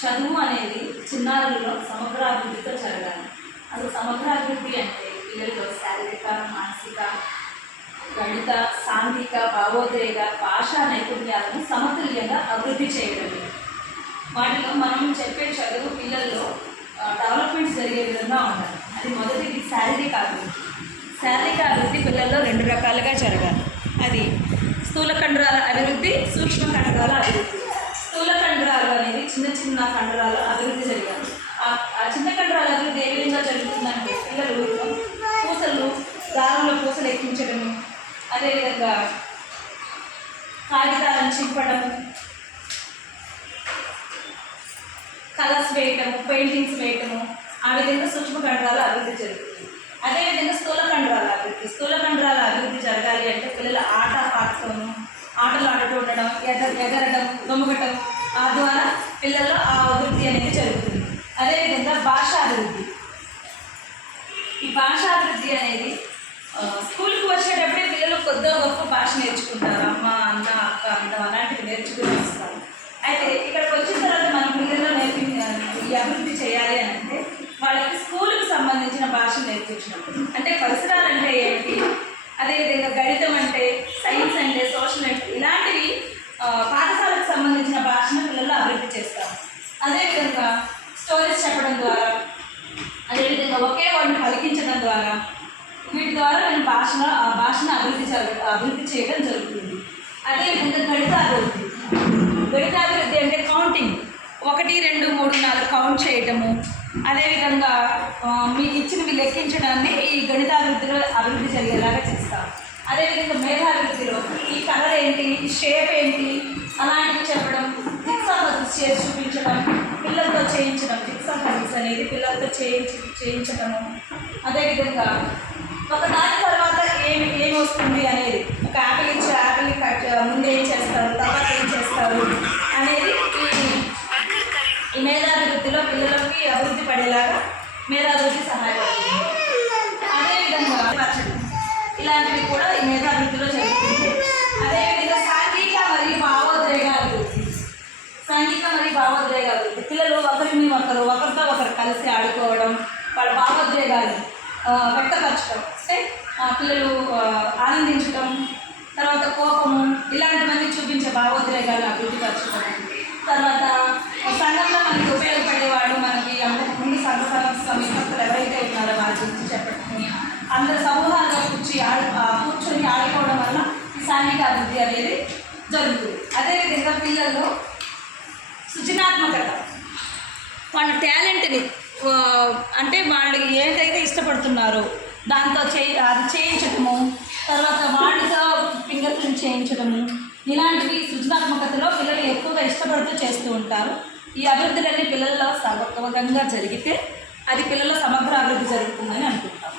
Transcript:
చదువు అనేది చిన్నారులలో సమగ్రాభివృద్ధితో జరగాలి. అసలు సమగ్రాభివృద్ధి అంటే పిల్లల్లో శారీరక, మానసిక, గణిత, సాంఘిక, భావోద్వేగ, భాషా నైపుణ్యాలను సమతుల్యంగా అభివృద్ధి చేయడం. వాటిలో మనం చెప్పే చదువు పిల్లల్లో డెవలప్మెంట్స్ జరిగే విధంగా ఉండాలి. అది మొదటిది శారీరక అభివృద్ధి. శారీరక అభివృద్ధి పిల్లల్లో 2 రకాలుగా జరగాలి. అది స్థూల కండరాల అభివృద్ధి, సూక్ష్మ కండరాల అభివృద్ధి. స్థూల కండరాలు అనేది చిన్న చిన్న కండరాల అభివృద్ధి జరగాలి. ఆ చిన్న కండరాల అభివృద్ధి ఏ విధంగా జరుగుతుందంటే పిల్లలు పూసలు, దారంలో పూసలు ఎక్కించడము, అదేవిధంగా కాగితాలను చింపడము, కలర్స్ వేయటము, పెయింటింగ్స్ వేయటము, ఆ విధంగా సూక్ష్మ కండరాల అభివృద్ధి జరుగుతుంది. అదేవిధంగా స్థూల కండరాల అభివృద్ధి. స్థూల కండరాల అభివృద్ధి జరగాలి అంటే పిల్లల పాటతోనూ ఆటలు ఆడుతూ ఉండడం, ఎగరడం, దొమ్మగటం, ఆ ద్వారా పిల్లల్లో ఆ అభివృద్ధి అనేది జరుగుతుంది. అదేవిధంగా భాషాభివృద్ధి. ఈ భాషాభివృద్ధి అనేది స్కూల్కి వచ్చేటప్పుడే పిల్లలు కొద్దిగా గొప్ప భాష నేర్చుకుంటారు. అమ్మ, అన్న, అక్క, అందం అలాంటివి నేర్చుకుని వస్తారు. అయితే ఇక్కడికి వచ్చిన తర్వాత మన పిల్లల్లో ఈ అభివృద్ధి చేయాలి అని అంటే వాళ్ళకి స్కూల్కి సంబంధించిన భాష నేర్పించడం. అంటే పరిసరాలు అంటే ఏంటి, అదేవిధంగా గణితం అంటే, సైన్స్ అంటే, సోషల్ అంటే, ఇలాంటివి పాఠశాలకు సంబంధించిన భాషను పిల్లలు అభివృద్ధి చేస్తారు. అదేవిధంగా స్టోరీస్ చెప్పడం ద్వారా, అదేవిధంగా ఒకే వర్డ్ని పలికించడం ద్వారా, వీటి ద్వారా నేను భాషను అభివృద్ధి చేయడం జరుగుతుంది. అదేవిధంగా గణితాభివృద్ధి. గణితాభివృద్ధి అంటే కౌంటింగ్, 1, 2, 3, 4 కౌంట్ చేయటము. అదేవిధంగా ఇచ్చినవి లెక్కించడాన్ని ఈ గణితాభివృద్ధిలో అభివృద్ధి జరిగేలాగా చేస్తాం. అదేవిధంగా మేధాభివృద్ధిలో ఈ కలర్ ఏంటి, ఈ షేప్ ఏంటి, అలాంటివి చెప్పడం, జిగ్సావ్ పజిల్స్ చేసి చూపించడం, పిల్లలతో చేయించడం. జిగ్సావ్ పజిల్స్ అనేది పిల్లలతో చేయించడము. అదేవిధంగా ఒక దాని తర్వాత ఏమి వస్తుంది అనేది, ఒక యాపిల్ ఇచ్చి యాపిల్ని ముందు ఏం చేస్తారు, తర్వాత ఏం చేస్తారు అనేది ఈ మేధాభివృద్ధిలో పిల్లలకి అభివృద్ధి పడేలాగా మేధాభివృద్ధి సహాయపడుతుంది. అదేవిధంగా ఇలాంటివి కూడా ఈ మేధాభివృద్ధిలో జరుగుతుంది. అదేవిధంగా సాంఘిక మరియు భావోద్వేగ అభివృద్ధి. సాంఘిక మరియు భావోద్వేగ అభివృద్ధి. పిల్లలు ఒకరితో ఒకరు కలిసి ఆడుకోవడం, వాళ్ళ భావోద్వేగాలు వ్యక్తపరచడం, అంటే పిల్లలు ఆనందించడం, తర్వాత కోపము, ఇలాంటివన్నీ చూపించే భావోద్వేగాలను అభివృద్ధి పరచడం. తర్వాత సంఘంలో మనకి ఉపయోగపడేవాళ్ళు, మనకి ముందు సమీపస్తులు ఎవరైతే ఉన్నారో వాళ్ళ గురించి చెప్పడం, అందరు సమూహాలుగా కూర్చొని ఆడుకోవడం వల్ల ఈ సాంఘిక అభివృద్ధి అనేది జరుగుతుంది. అదేవిధంగా పిల్లల్లో సృజనాత్మకత, వాళ్ళ టాలెంట్ని, అంటే వాళ్ళు ఏదైతే ఇష్టపడుతున్నారో దాంతో అది చేయించడము, తర్వాత వాళ్ళతో ఫింగర్ ప్రింట్ చేయించడము, ఇలాంటివి సృజనాత్మకతలో పిల్లలు ఎక్కువగా ఇష్టపడుతూ చేస్తూ ఉంటారు. ఈ అభివృద్ధులన్నీ పిల్లల్లో సమగ్రంగా జరిగితే అది పిల్లల సమగ్ర అభివృద్ధి జరుగుతుందని అనుకుంటాం.